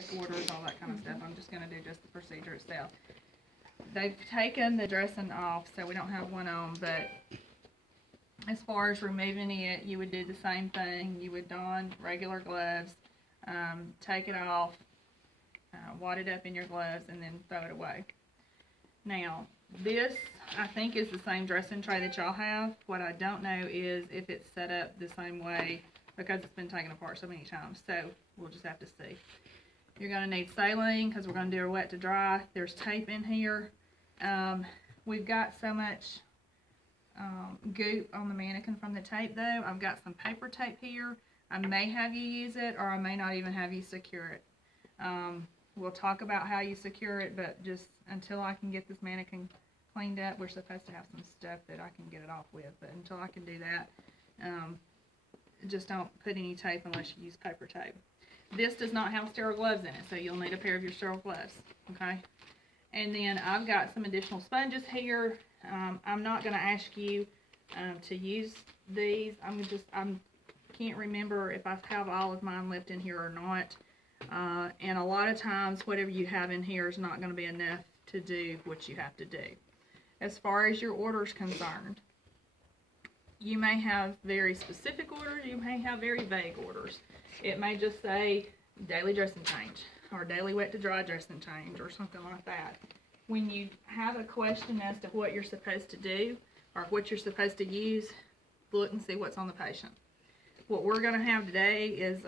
take orders, all that kind of stuff. I'm just going to do just the procedure itself. They've taken the dressing off, so we don't have one on, but as far as removing it, you would do the same thing. You would don regular gloves, take it off, wad it up in your gloves, and then throw it away. Now, this, I think, is the same dressing tray that y'all have. What I don't know is if it's set up the same way because it's been taken apart so many times. So, we'll just have to see. You're going to need saline because we're going to do our wet to dry. There's tape in here. We've got so much goop on the mannequin from the tape, though. I've got some paper tape here. I may have you use it, or I may not even have you secure it. We'll talk about how you secure it, but just until I can get this mannequin cleaned up, we're supposed to have some stuff that I can get it off with. But until I can do that, just don't put any tape unless you use paper tape. This does not have sterile gloves in it, so you'll need a pair of your sterile gloves, okay? And then I've got some additional sponges here. I'm not going to ask you to use these. I can't remember if I have all of mine left in here or not. And a lot of times, whatever you have in here is not going to be enough to do what you have to do. As far as your order's concerned, you may have very specific orders. You may have very vague orders. It may just say daily dressing change or daily wet to dry dressing change or something like that. When you have a question as to what you're supposed to do or what you're supposed to use, look and see what's on the patient. What we're going to have today is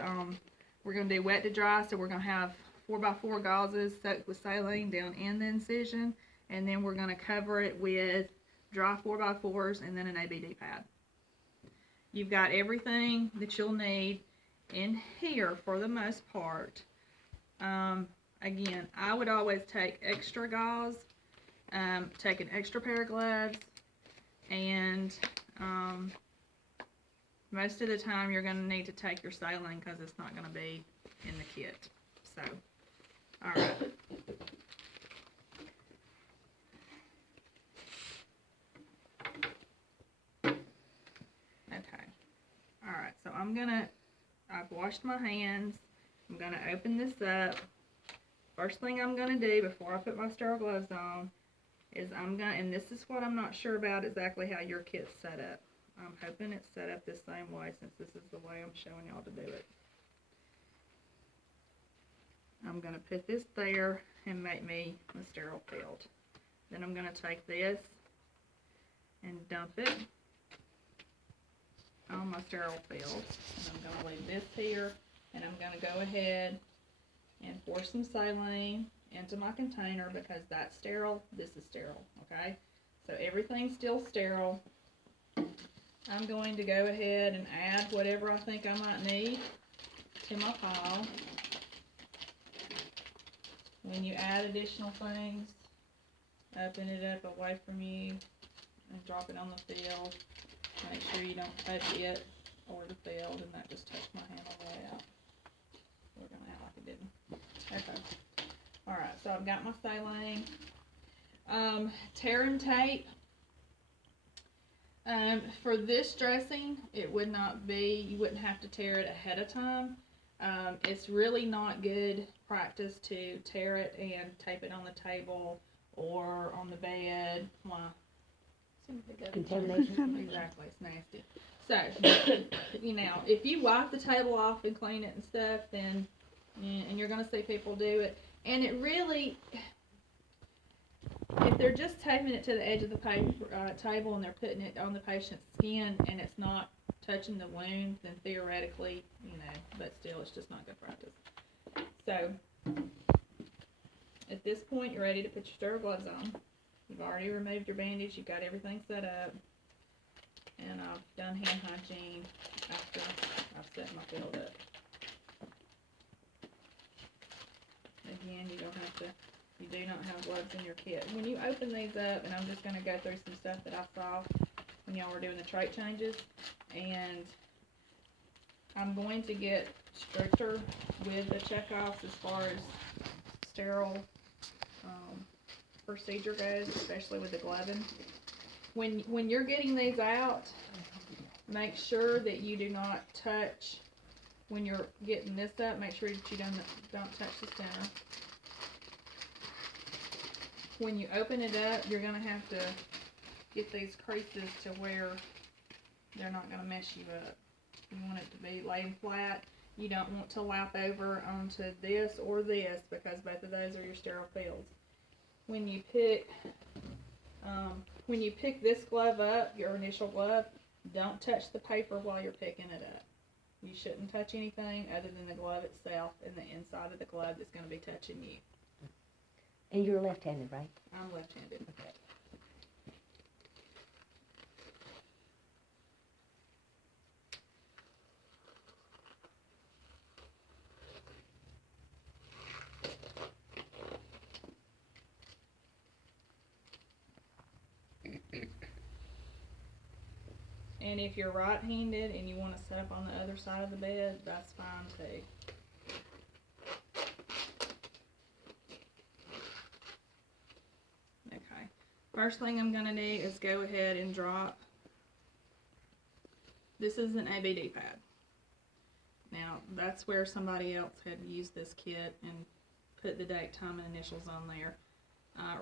we're going to do wet to dry, so we're going to have 4x4 gauzes soaked with saline down in the incision, and then we're going to cover it with dry 4x4s and then an ABD pad. You've got everything that you'll need in here for the most part. Again, I would always take extra gauze, take an extra pair of gloves, and most of the time you're going to need to take your saline because it's not going to be in the kit. So, alright. Okay. Alright, so I've washed my hands. I'm going to open this up. First thing I'm going to do before I put my sterile gloves on is and this is what I'm not sure about exactly how your kit's set up. I'm hoping it's set up the same way since this is the way I'm showing y'all to do it. I'm going to put this there and make me a sterile field. Then I'm going to take this and dump it on my sterile field. And I'm going to leave this here, and I'm going to go ahead and pour some saline into my container because that's sterile, this is sterile, okay? So everything's still sterile. I'm going to go ahead and add whatever I think I might need to my pile. When you add additional things, open it up away from you and drop it on the field. Make sure you don't touch it or the field, and that just touched my hand all the way out. We're going to act like it didn't. Okay. Alright, so I've got my saline. Tear and tape. For this dressing, it would not be, you wouldn't have to tear it ahead of time. It's really not good practice to tear it and tape it on the table or on the bed. Why? Contamination. Exactly, it's nasty. So, you know, if you wipe the table off and clean it and stuff, then, and you're going to see people do it, and it really, if they're just taping it to the edge of the table and they're putting it on the patient's skin and it's not touching the wound, then theoretically, you know, but still, it's just not good practice. So, at this point, you're ready to put your sterile gloves on. You've already removed your bandage, you've got everything set up, and I've done hand hygiene after I've set my field up. Again, you do not have gloves in your kit. When you open these up, and I'm just going to go through some stuff that I saw when y'all were doing the trait changes, and I'm going to get stricter with the checkoffs as far as sterile procedure goes, especially with the gloving. When you're getting these out, make sure that you do not touch when you're getting this up, make sure that you don't touch the center. When you open it up, you're going to have to get these creases to where they're not going to mess you up. You want it to be laid flat. You don't want to lap over onto this or this, because both of those are your sterile fields. When you pick this glove up, your initial glove, don't touch the paper while you're picking it up. You shouldn't touch anything other than the glove itself and the inside of the glove that's going to be touching you. And you're left-handed, right? I'm left-handed. Okay. And if you're right-handed and you want to set up on the other side of the bed, that's fine too. Okay. First thing I'm going to do is go ahead and drop. This is an ABD pad. Now, that's where somebody else had used this kit and put the date, time, and initials on there.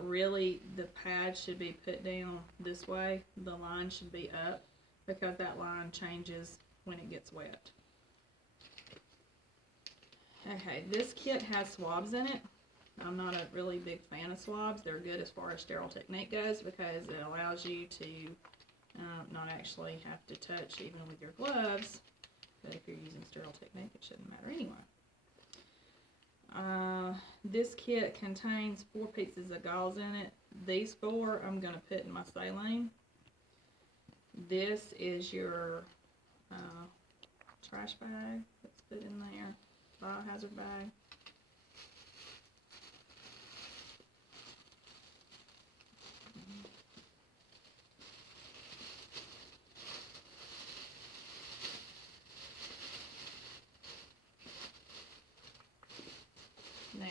Really, the pad should be put down this way. The line should be up, because that line changes when it gets wet. Okay, this kit has swabs in it. I'm not a really big fan of swabs. They're good as far as sterile technique goes, because it allows you to not actually have to touch even with your gloves. But if you're using sterile technique, it shouldn't matter anyway. This kit contains 4 pieces of gauze in it. These 4 I'm going to put in my saline. This is your trash bag that's put in there, biohazard bag. Now,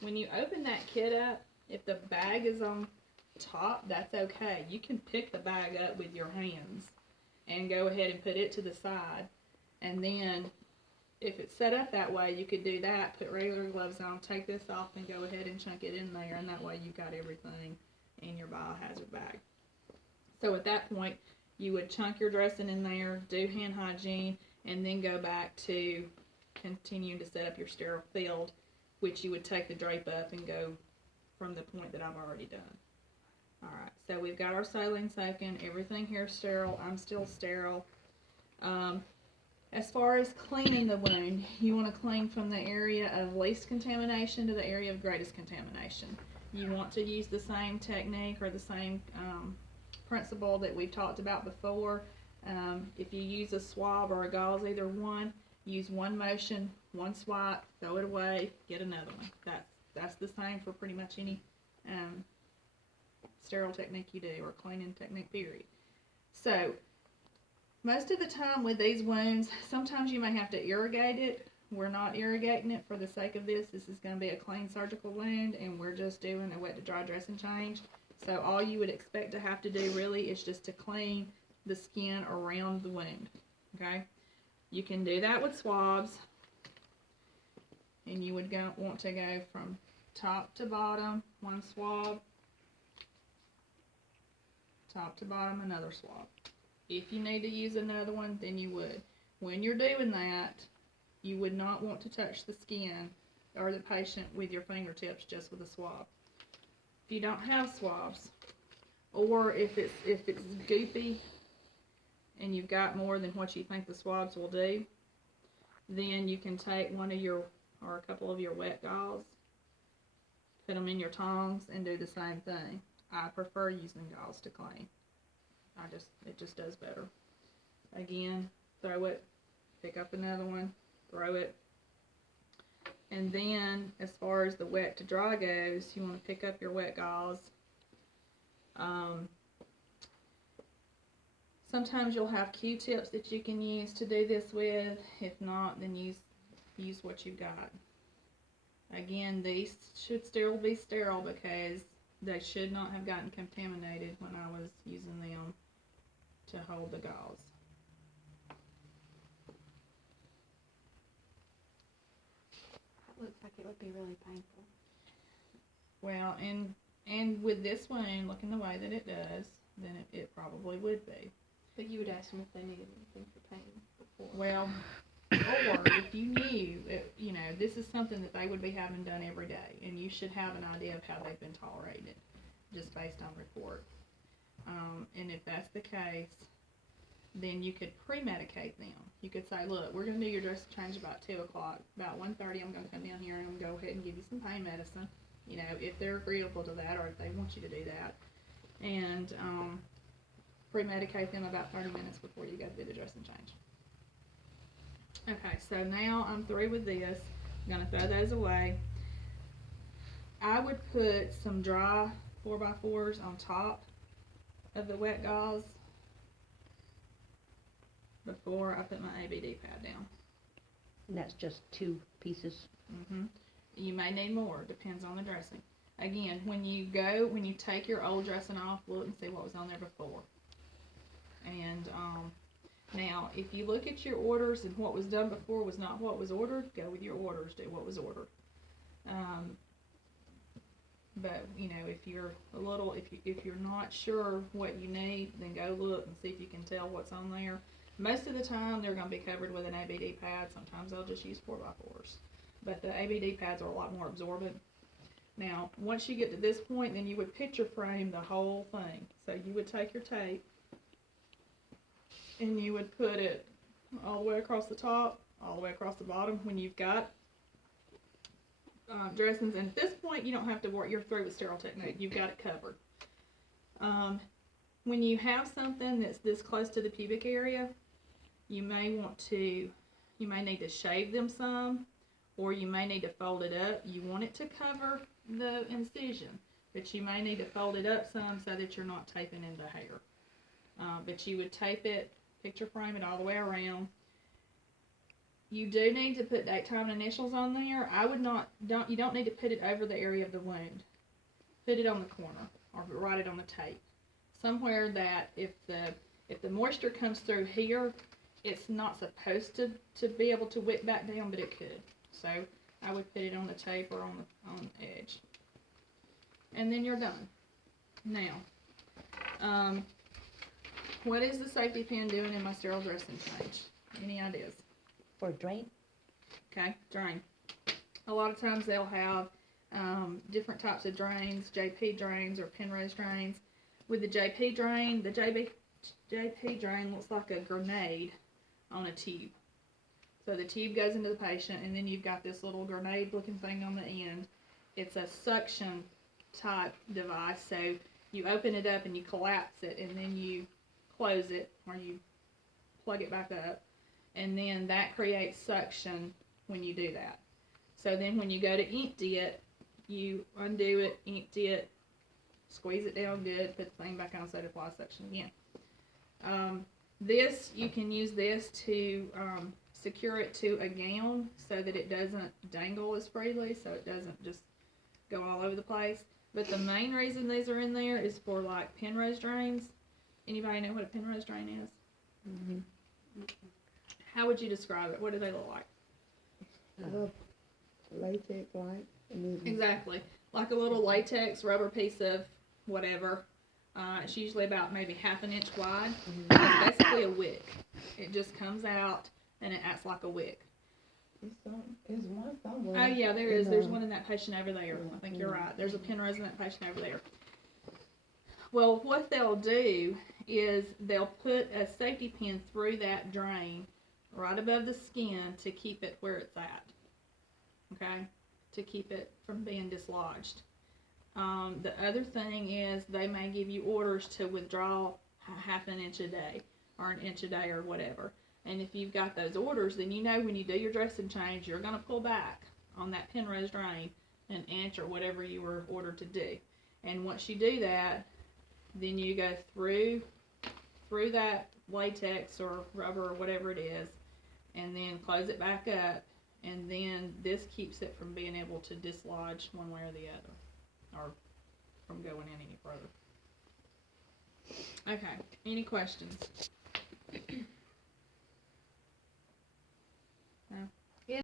when you open that kit up, if the bag is on top, that's okay. You can pick the bag up with your hands and go ahead and put it to the side. And then, if it's set up that way, you could do that, put regular gloves on, take this off, and go ahead and chunk it in there, and that way you've got everything in your biohazard bag. So at that point, you would chunk your dressing in there, do hand hygiene, and then go back to continuing to set up your sterile field, which you would take the drape up and go from the point that I've already done. Alright, so we've got our saline soaking, everything here is sterile, I'm still sterile. As far as cleaning the wound, you want to clean from the area of least contamination to the area of greatest contamination. You want to use the same technique or the same principle that we've talked about before. If you use a swab or a gauze, either one, use one motion, one swipe, throw it away, get another one. That's the same for pretty much any sterile technique you do, or cleaning technique, period. So, most of the time with these wounds, sometimes you may have to irrigate it. We're not irrigating it for the sake of this. This is going to be a clean surgical wound, and we're just doing a wet to dry dressing change. So all you would expect to have to do really is just to clean the skin around the wound. Okay? You can do that with swabs, and you would want to go from top to bottom, one swab, top to bottom, another swab. If you need to use another one, then you would. When you're doing that, you would not want to touch the skin or the patient with your fingertips, just with a swab. If you don't have swabs, or if it's goopy and you've got more than what you think the swabs will do, then you can take one of your, or a couple of your wet gauze, put them in your tongs, and do the same thing. I prefer using gauze to clean. It just does better. Again, throw it, pick up another one, throw it. And then, as far as the wet to dry goes, you want to pick up your wet gauze. Sometimes you'll have Q-tips that you can use to do this with. If not, then use what you've got. Again, these should still be sterile because they should not have gotten contaminated when I was using them to hold the gauze. would be really painful. Well, and with this wound looking the way that it does, then it probably would be. But you would ask them if they needed anything for pain before. Well, or if you knew, you know, this is something that they would be having done every day, and you should have an idea of how they've been tolerating it, just based on report. And if that's the case, then you could pre-medicate them. You could say, look, we're going to do your dress change about 2 o'clock. About 1:30, I'm going to come down here and I'm going to go ahead and give you some pain medicine, you know, if they're agreeable to that or if they want you to do that. And pre-medicate them about 30 minutes before you go do the dressing change. Okay, so now I'm through with this. I'm going to throw those away. I would put some dry 4x4s on top of the wet gauze before I put my ABD pad down. And that's just 2 pieces. You may need more, depends on the dressing. Again, when you take your old dressing off, look and see what was on there before. And now, if you look at your orders and what was done before was not what was ordered, go with your orders, do what was ordered. But you know, if you're if you're not sure what you need, then go look and see if you can tell what's on there. Most of the time, they're going to be covered with an ABD pad. Sometimes they'll just use 4x4s, but the ABD pads are a lot more absorbent. Now, once you get to this point, then you would picture frame the whole thing. So you would take your tape and you would put it all the way across the top, all the way across the bottom when you've got dressings. And at this point, you don't have to worry, you're through with sterile technique. You've got it covered. When you have something that's this close to the pubic area, you may need to shave them some, or you may need to fold it up. You want it to cover the incision, but you may need to fold it up some so that you're not taping in the hair. But you would tape it, picture frame it all the way around. You do need to put date, time, and initials on there. You don't need to put it over the area of the wound. Put it on the corner, or write it on the tape. Somewhere that if the moisture comes through here, it's not supposed to be able to wick back down, but it could. So I would put it on the tape or on the edge. And then you're done. Now, what is the safety pin doing in my sterile dressing change? Any ideas? For a drain? Okay, drain. A lot of times they'll have different types of drains, JP drains or Penrose drains. With the JP drain, the JP drain looks like a grenade on a tube. So the tube goes into the patient, and then you've got this little grenade-looking thing on the end. It's a suction type device, so you open it up and you collapse it, and then you close it, or you plug it back up, and then that creates suction when you do that. So then when you go to empty it, you undo it, empty it, squeeze it down good, put the thing back on so it applies suction again. You can use this to secure it to a gown so that it doesn't dangle as freely, so it doesn't just go all over the place. But the main reason these are in there is for like Penrose drains. Anybody know what a Penrose drain is? Mm-hmm. How would you describe it? What do they look like? Latex like. Exactly. Like a little latex rubber piece of whatever. It's usually about maybe 1/2 inch wide. It's basically a wick. It just comes out and it acts like a wick. There's one somewhere. Oh yeah, there is. There's one in that patient over there. I think you're right. There's a Penrose in that patient over there. Well, what they'll do is they'll put a safety pin through that drain right above the skin to keep it where it's at. Okay? To keep it from being dislodged. The other thing is they may give you orders to withdraw 1/2 inch a day or 1 inch a day or whatever. And if you've got those orders, then you know when you do your dressing change, you're going to pull back on that Penrose drain 1 inch or whatever you were ordered to do. And once you do that, then you go through that latex or rubber or whatever it is, and then close it back up, and then this keeps it from being able to dislodge one way or the other, or from going in any further. Okay, any questions? No?